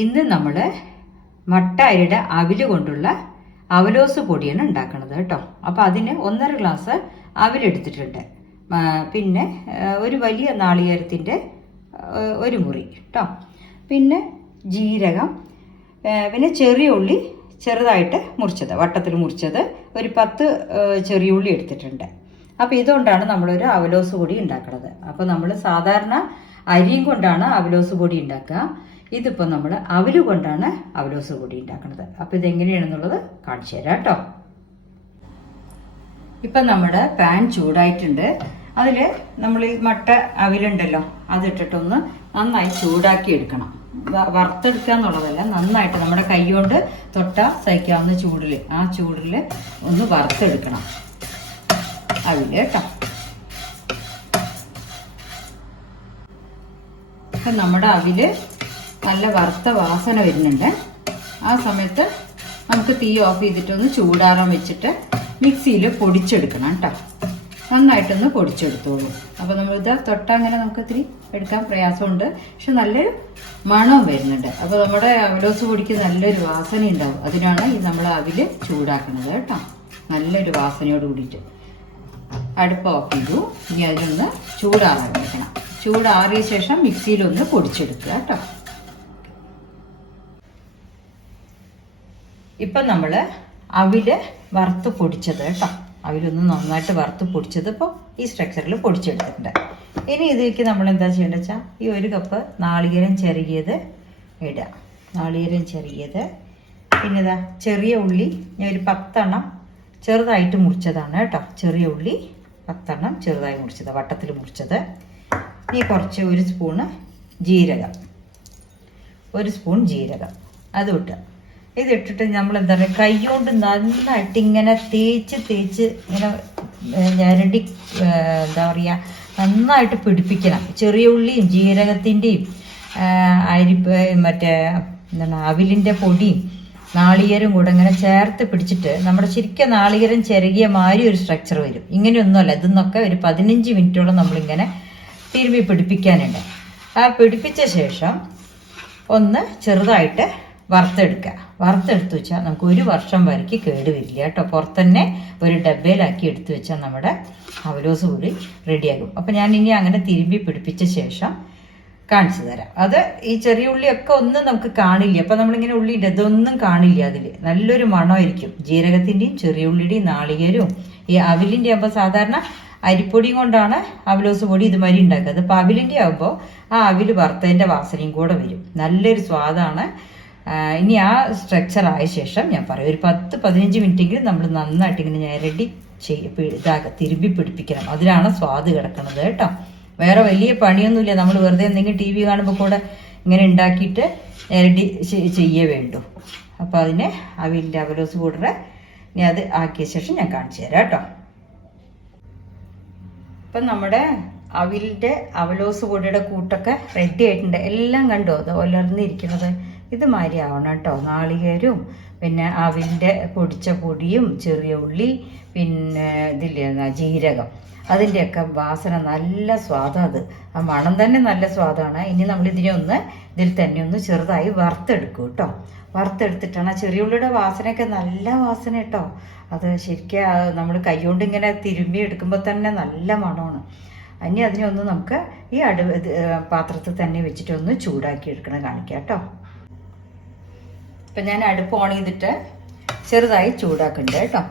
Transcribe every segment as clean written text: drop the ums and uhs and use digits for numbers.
ഇന്ന് നമ്മൾ മട്ട അരിയുടെ അവില് കൊണ്ടുള്ള അവലോസ് പൊടിയാണ് ഉണ്ടാക്കുന്നത് കേട്ടോ. അപ്പോൾ അതിന് 1.5 ഗ്ലാസ് അവിലെടുത്തിട്ടുണ്ട്. പിന്നെ ഒരു വലിയ നാളികേരത്തിൻ്റെ ഒരു മുറി കേട്ടോ. പിന്നെ ജീരകം, പിന്നെ ചെറിയ ഉള്ളി ചെറുതായിട്ട് മുറിച്ചത്, വട്ടത്തിൽ മുറിച്ചത് ഒരു 10 ചെറിയ ഉള്ളി എടുത്തിട്ടുണ്ട്. അപ്പോൾ ഇതുകൊണ്ടാണ് നമ്മളൊരു അവലോസ് പൊടി ഉണ്ടാക്കുന്നത്. അപ്പോൾ നമ്മൾ സാധാരണ അരിയും കൊണ്ടാണ് അവലോസ് പൊടി ഉണ്ടാക്കുക. ഇതിപ്പോൾ നമ്മൾ അവല് കൊണ്ടാണ് അവലോസ് പൊടി ഉണ്ടാക്കുന്നത്. അപ്പോൾ ഇതെങ്ങനെയാണെന്നുള്ളത് കാണിച്ചു തരാം കേട്ടോ. ഇപ്പം നമ്മുടെ പാൻ ചൂടായിട്ടുണ്ട്. അതിൽ നമ്മൾ ഈ മട്ട അവിലുണ്ടല്ലോ അതിട്ടിട്ടൊന്ന് നന്നായി ചൂടാക്കി എടുക്കണം. വറുത്തെടുക്കുക എന്നുള്ളതല്ല, നന്നായിട്ട് നമ്മുടെ കൈ കൊണ്ട് തൊട്ടാൽ സഹിക്കാവുന്ന ചൂടിൽ, ആ ചൂടിൽ ഒന്ന് വറുത്തെടുക്കണം അവില് കേട്ടോ. ഇപ്പം നമ്മുടെ അവില് നല്ല വറുത്ത വാസന വരുന്നുണ്ട്. ആ സമയത്ത് നമുക്ക് തീ ഓഫ് ചെയ്തിട്ടൊന്ന് ചൂടാറാൻ വെച്ചിട്ട് മിക്സിയിൽ പൊടിച്ചെടുക്കണം കേട്ടോ. നന്നായിട്ടൊന്ന് പൊടിച്ചെടുത്തോളൂ. അപ്പോൾ നമ്മളിത് തൊട്ടങ്ങനെ നമുക്ക് ഇത്തിരി എടുക്കാൻ പ്രയാസമുണ്ട്, പക്ഷെ നല്ലൊരു മണവും വരുന്നുണ്ട്. അപ്പോൾ നമ്മുടെ അവലോസ് പൊടിക്ക് നല്ലൊരു വാസന ഉണ്ടാവും. അതിനാണ് ഈ നമ്മൾ അവില് ചൂടാക്കുന്നത് കേട്ടോ. നല്ലൊരു വാസനയോട് കൂടിയിട്ട് അടുപ്പ് ഓഫ് ചെയ്തു. ഇനി അതിനൊന്ന് ചൂടാറാൻ വെക്കണം. ചൂടാറിയ ശേഷം മിക്സിയിലൊന്ന് പൊടിച്ചെടുക്കുക കേട്ടോ. ഇപ്പം നമ്മൾ അവില് വറുത്ത് പൊടിച്ചത് കേട്ടോ. അവിലൊന്ന് നന്നായിട്ട് വറുത്ത് പൊടിച്ചത് ഇപ്പോൾ ഈ സ്ട്രക്ചറിൽ പൊടിച്ചെടുത്തിട്ടുണ്ട്. ഇനി ഇതിലേക്ക് നമ്മൾ എന്താ ചെയ്യേണ്ടത് വെച്ചാൽ ഈ 1 കപ്പ് നാളികേരം ചെറിയത് ഇടുക. നാളികേരം ചെറിയത്, പിന്നെ ഇതാ ചെറിയ ഉള്ളി ഞാൻ ഒരു 10 എണ്ണം ചെറുതായിട്ട് മുറിച്ചതാണ് കേട്ടോ. ചെറിയ ഉള്ളി 10 എണ്ണം ചെറുതായി മുറിച്ചത്, വട്ടത്തിൽ മുറിച്ചത്. ഇനി കുറച്ച് 1 സ്പൂണ് ജീരകം, 1 സ്പൂൺ ജീരകം അത് ഇട്ടുക. ഇതിട്ടിട്ട് നമ്മൾ എന്താ പറയുക, കൈ കൊണ്ട് നന്നായിട്ട് ഇങ്ങനെ തേച്ച് ഇങ്ങനെ ഞരടി എന്താ പറയുക നന്നായിട്ട് പിടിപ്പിക്കണം. ചെറിയ ഉള്ളിയും ജീരകത്തിൻ്റെയും മറ്റേ എന്താണ് അവിലിൻ്റെ പൊടിയും നാളികേരം കൂടെ ഇങ്ങനെ ചേർത്ത് പിടിച്ചിട്ട് നമ്മുടെ ശരിക്കും നാളികേരം ചിരകിയ മാതിരി ഒരു സ്ട്രക്ചർ വരും. ഇങ്ങനെയൊന്നുമല്ല, ഇതെന്നൊക്കെ ഒരു 15 മിനിറ്റോളം നമ്മളിങ്ങനെ തിരുമ്പി പിടിപ്പിക്കാനുണ്ട്. ആ പിടിപ്പിച്ച ശേഷം ഒന്ന് ചെറുതായിട്ട് വറുത്തെടുക്കുക. വറുത്തെടുത്ത് വെച്ചാൽ നമുക്ക് 1 വർഷം വരയ്ക്ക് കേടുവരില്ല കേട്ടോ. പുറത്തന്നെ ഒരു ഡബ്ബയിലാക്കി എടുത്തു വെച്ചാൽ നമ്മുടെ അവലോസ് പൊടി റെഡിയാകും. അപ്പം ഞാൻ ഇനി അങ്ങനെ തിരുമ്പി പിടിപ്പിച്ച ശേഷം കാണിച്ചു തരാം. അത് ഈ ചെറിയ ഉള്ളിയൊക്കെ ഒന്നും നമുക്ക് കാണില്ല. അപ്പം നമ്മളിങ്ങനെ ഉള്ളിൻ്റെ ഇതൊന്നും കാണില്ല. അതിൽ നല്ലൊരു മണമായിരിക്കും. ജീരകത്തിൻ്റെയും ചെറിയ ഉള്ളിയുടെയും നാളികേരവും ഈ അവിലിൻ്റെ ആകുമ്പോൾ സാധാരണ അരിപ്പൊടിയും കൊണ്ടാണ് അവലോസ് പൊടി ഇതുമാതിരി ഉണ്ടാക്കുക. അപ്പോൾ അവിലിൻ്റെ ആകുമ്പോൾ ആ അവിൽ വറുത്തതിൻ്റെ വാസനയും കൂടെ വരും. നല്ലൊരു സ്വാദാണ്. ഇനി ആ സ്ട്രക്ചർ ആയ ശേഷം ഞാൻ പറയും ഒരു 10-15 മിനിറ്റെങ്കിലും നമ്മൾ നന്നായിട്ട് ഇങ്ങനെ ഞരടി തിരുമ്പി പിടിപ്പിക്കണം. അതിലാണ് സ്വാദ് കിടക്കുന്നത് കേട്ടോ. വേറെ വലിയ പണിയൊന്നുമില്ല. നമ്മൾ വെറുതെ എന്തെങ്കിലും TV കാണുമ്പോൾ കൂടെ ഇങ്ങനെ ഉണ്ടാക്കിയിട്ട് ഞരടി ചെയ്യേ വേണ്ടു. അപ്പോൾ അതിന് അവിലിൻ്റെ അവലോസ് പൗഡർ ഇനി അത് ആക്കിയ ശേഷം ഞാൻ കാണിച്ചു തരാം കേട്ടോ. ഇപ്പം നമ്മുടെ അവിലിൻ്റെ അവലോസ് പൊടിയുടെ കൂട്ടൊക്കെ റെഡി ആയിട്ടുണ്ട്. എല്ലാം കണ്ടോ അത് ഒലർന്നിരിക്കുന്നത്? ഇതുമാതിരി ആവണം കേട്ടോ. നാളികേരവും പിന്നെ അവിലിൻ്റെ പൊടിച്ച പൊടിയും ചെറിയ ഉള്ളി പിന്നെ ഇതില്ലേ ജീരകം, അതിൻ്റെയൊക്കെ വാസന നല്ല സ്വാദാണ്. അത് ആ മണം തന്നെ നല്ല സ്വാദാണ്. ഇനി നമ്മൾ ഇതിൽ തന്നെ ഒന്ന് ചെറുതായി വറുത്തെടുക്കും കേട്ടോ. വറുത്തെടുത്തിട്ടാണ് ചെറിയ ഉള്ളിയുടെ വാസനയൊക്കെ നല്ല വാസന കേട്ടോ. അത് ശരിക്കും നമ്മൾ കൈകൊണ്ട് ഇങ്ങനെ തിരുമ്പി എടുക്കുമ്പോൾ തന്നെ നല്ല മണമാണ്. ഇനി അതിനൊന്ന് നമുക്ക് ഈ പാത്രത്തിൽ തന്നെ വെച്ചിട്ട് ഒന്ന് ചൂടാക്കി എടുക്കണം കാണിക്കാം കേട്ടോ. ഇപ്പം ഞാൻ അടുപ്പ് ഓൺ ചെയ്തിട്ട് ചെറുതായി ചൂടാക്കുന്നുണ്ട് കേട്ടോ.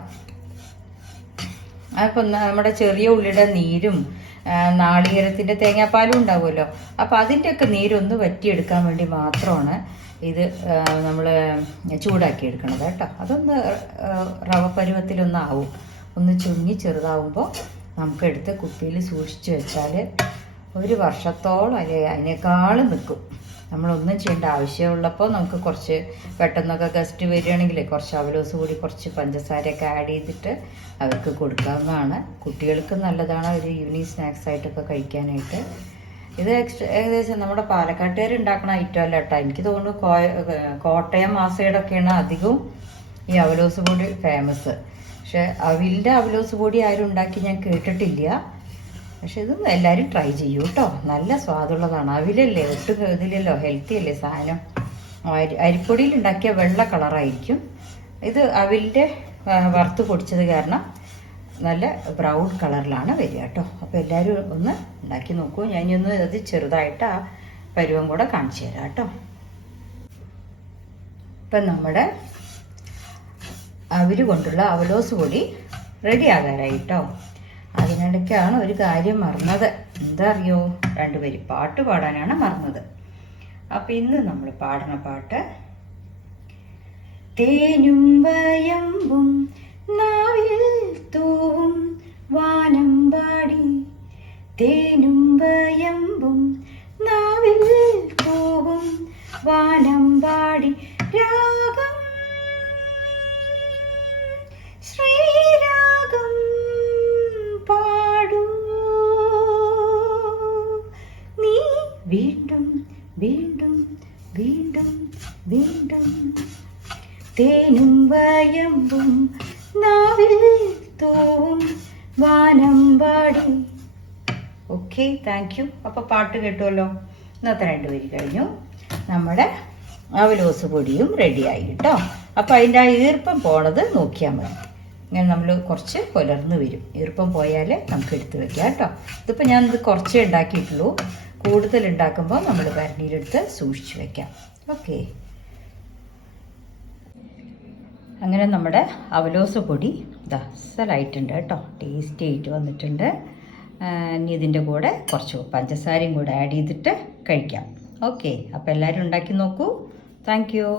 അപ്പം നമ്മുടെ ചെറിയ ഉള്ളിയുടെ നീരും നാളികേരത്തിൻ്റെ തേങ്ങാപ്പാലും ഉണ്ടാവുമല്ലോ, അപ്പം അതിൻ്റെയൊക്കെ നീരൊന്ന് വറ്റിയെടുക്കാൻ വേണ്ടി മാത്രമാണ് ഇത് നമ്മൾ ചൂടാക്കി എടുക്കണത് കേട്ടോ. അതൊന്ന് റവ പരുവത്തിലൊന്നാവും. ഒന്ന് ചുങ്ങി ചെറുതാവുമ്പോൾ നമുക്ക് എടുത്ത് കുപ്പിയിൽ സൂക്ഷിച്ച് വെച്ചാൽ 1 വർഷത്തോളം അല്ലെങ്കിൽ അതിനേക്കാളും നിൽക്കും. നമ്മളൊന്നും ചെയ്യേണ്ട ആവശ്യമുള്ളപ്പോൾ നമുക്ക് കുറച്ച് പെട്ടെന്നൊക്കെ ഗസ്റ്റ് വരികയാണെങ്കിൽ കുറച്ച് അവലോസ് കൂടി കുറച്ച് പഞ്ചസാരയൊക്കെ ആഡ് ചെയ്തിട്ട് അവർക്ക് കൊടുക്കാവുന്നതാണ്. കുട്ടികൾക്ക് നല്ലതാണ്, ഒരു ഈവനിങ് സ്നാക്സ് ആയിട്ടൊക്കെ കഴിക്കാനായിട്ട്. ഇത് ഏകദേശം നമ്മുടെ പാലക്കാട്ടുകാർ ഉണ്ടാക്കുന്ന ഐറ്റം അല്ല കേട്ടോ. എനിക്ക് തോന്നുന്നു കോട്ടയം മാസയുടെയൊക്കെയാണ് അധികവും ഈ അവലോസ് പൊടി ഫേമസ്. പക്ഷെ അവിലിൻ്റെ അവലോസ് പൊടി ആരും ഉണ്ടാക്കി ഞാൻ കേട്ടിട്ടില്ല. പക്ഷെ ഇത് എല്ലാവരും ട്രൈ ചെയ്യൂ കേട്ടോ. നല്ല സ്വാദുള്ളതാണ്. അവിലല്ലേ, ഒട്ടും ഇതിലല്ലോ, ഹെൽത്തി അല്ലേ സാധനം. അരിപ്പൊടിയിൽ ഉണ്ടാക്കിയ വെള്ള കളറായിരിക്കും. ഇത് അവിലിൻ്റെ വറുത്ത് പൊടിച്ചത് കാരണം നല്ല ബ്രൗൺ കളറിലാണ് വരിക കേട്ടോ. അപ്പോൾ എല്ലാവരും ഒന്ന് ഉണ്ടാക്കി നോക്കൂ. ഞാനൊന്ന് അത് ചെറുതായിട്ട് ആ പരുവം കൂടെ കാണിച്ചു തരാം കേട്ടോ. ഇപ്പം നമ്മുടെ അവിൽ കൊണ്ടുള്ള അവലോസ് പൊടി റെഡി ആകാനായി കേട്ടോ. അതിനിടയ്ക്കാണ് ഒരു കാര്യം മറന്നത്. എന്താ അറിയോ, രണ്ടുപേരും പാട്ട് പാടാനാണ് മറന്നത്. അപ്പം ഇന്ന് നമ്മൾ പാടുന്ന പാട്ട് തേനും വയമ്പും നാവിൽ തൂവും വാനമ്പാടി, തേനും വയമ്പും നാവിൽ തൂവും വാനമ്പാടി, രാഗം ശ്രീരാഗം പാടൂ നീ വീണ്ടും വീണ്ടും വീണ്ടും വീണ്ടും, തേനും വയമ്പും നാവിൽ തൂവും വാനമ്പാടി. Okay, thank you. അപ്പോൾ പാട്ട് കേട്ടുമല്ലോ. ഇന്നത്തെ 2 വരി കഴിഞ്ഞു. നമ്മുടെ അവലോസ് പൊടിയും റെഡിയായി കേട്ടോ. അപ്പോൾ അതിൻ്റെ ആ ഈർപ്പം പോണത് നോക്കിയാൽ മതി. ഇങ്ങനെ നമ്മൾ കുറച്ച് പുലർന്ന് വരും. ഈർപ്പം പോയാൽ നമുക്ക് എടുത്ത് വെക്കാം കേട്ടോ. ഇതിപ്പോൾ ഞാനിത് കുറച്ചേ ഉണ്ടാക്കിയിട്ടുള്ളൂ. കൂടുതൽ ഉണ്ടാക്കുമ്പോൾ നമ്മൾ ഭരണിയിലെടുത്ത് സൂക്ഷിച്ച് വെക്കാം. ഓക്കെ, അങ്ങനെ നമ്മുടെ അവലോസ് പൊടി അസലായിട്ടുണ്ട് കേട്ടോ. ടേസ്റ്റി ആയിട്ട് വന്നിട്ടുണ്ട്. ഇനി ഇതിൻ്റെ കൂടെ കുറച്ച് പഞ്ചസാരയും കൂടെ ആഡ് ചെയ്തിട്ട് കഴിക്കാം. ഓക്കെ, അപ്പോൾ എല്ലാവരും ഉണ്ടാക്കി നോക്കൂ. Thank you.